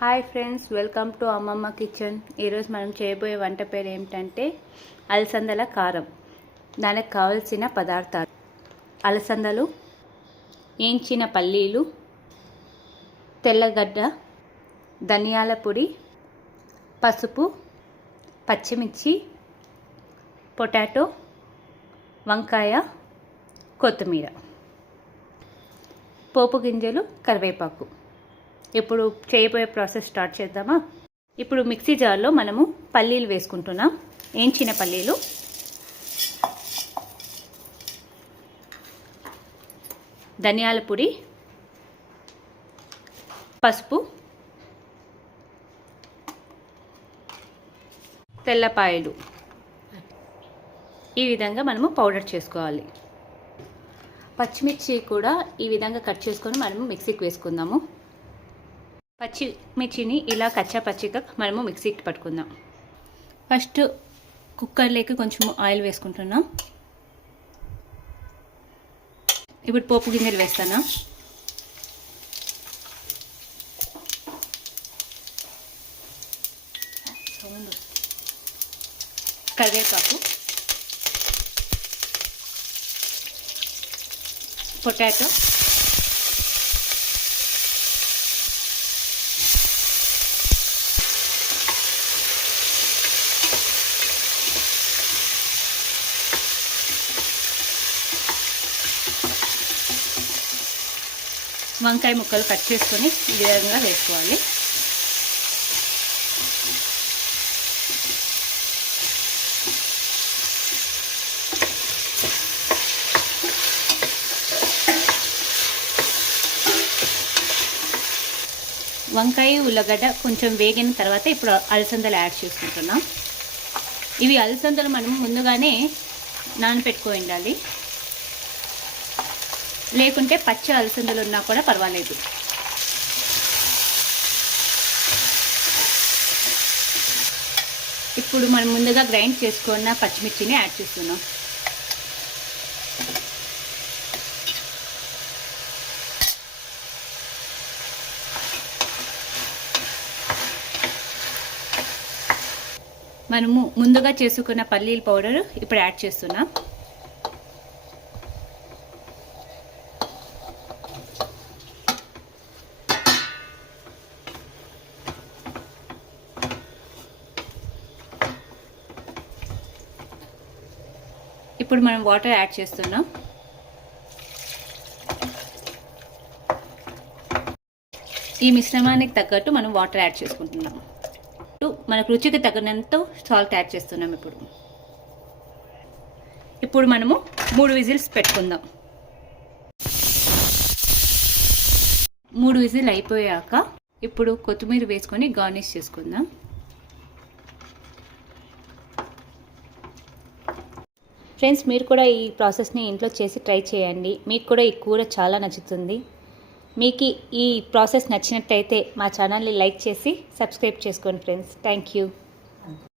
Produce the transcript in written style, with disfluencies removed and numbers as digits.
Hi friends, welcome to అమ్మమ్మ kitchen. ఈరోజు మనం చేయబోయే వంట పేరు ఏమిటంటే అలసందల కారం. దానికి కావలసిన పదార్థాలు: అలసందలు, వేయించిన పల్లీలు, తెల్లగడ్డ, ధనియాల పొడి, పసుపు, పచ్చిమిర్చి, పొటాటో, వంకాయ, కొత్తిమీర, పోపు గింజలు, కరివేపాకు. ఇప్పుడు చేయబోయే ప్రాసెస్ స్టార్ట్ చేద్దామా? ఇప్పుడు మిక్సీ జార్లో మనము పల్లీలు వేసుకుంటున్నాం. వేయించిన పల్లీలు, ధనియాల పొడి, పసుపు, తెల్లపాయలు ఈ విధంగా మనము పౌడర్ చేసుకోవాలి. పచ్చిమిర్చి కూడా ఈ విధంగా కట్ చేసుకొని మనము మిక్సీకి వేసుకుందాము. పచ్చిమిర్చిని ఇలా కచ్చా పచ్చిగా మనము మిక్సీకి పట్టుకుందాం. ఫస్ట్ కుక్కర్లోకి కొంచెం ఆయిల్ వేసుకుంటున్నాం. ఇప్పుడు పోపు గింజలు వేస్తాను. కరివేపాకు, పొటాటో, వంకాయ ముక్కలు కట్ చేసుకొని ఈ విధంగా వేసుకోవాలి. వంకాయ ఉల్లగడ్డ కొంచెం వేగిన తర్వాత ఇప్పుడు అలసందలు యాడ్ చేసుకుంటున్నాం. ఇవి అలసందలు మనం ముందుగానే నానబెట్టుకొని ఉండాలి, లేకుంటే పచ్చి అలసందలు ఉన్నా కూడా పర్వాలేదు. ఇప్పుడు మనం ముందుగా గ్రైండ్ చేసుకున్న పచ్చిమిర్చిని యాడ్ చేస్తున్నాం. మనము ముందుగా చేసుకున్న పల్లీల పౌడర్ ఇప్పుడు యాడ్ చేస్తున్నాం. ఇప్పుడు మనం వాటర్ యాడ్ చేస్తున్నాం. ఈ మిశ్రమానికి తగ్గట్టు మనం వాటర్ యాడ్ చేసుకుంటున్నాం. మనకు రుచికి తగినంత సాల్ట్ యాడ్ చేస్తున్నాం. ఇప్పుడు మనము 3 విజిల్స్ పెట్టుకుందాం. 3 విజిల్ అయిపోయాక ఇప్పుడు కొత్తిమీర వేసుకొని గార్నిష్ చేసుకుందాం. ఫ్రెండ్స్, మీరు కూడా ఈ ప్రాసెస్ని ఇంట్లో చేసి ట్రై చేయండి. మీకు కూడా ఈ కూర చాలా నచ్చుతుంది. మీకు ఈ ప్రాసెస్ నచ్చినట్టయితే మా ఛానల్ని లైక్ చేసి సబ్స్క్రైబ్ చేసుకోండి ఫ్రెండ్స్. Thank you.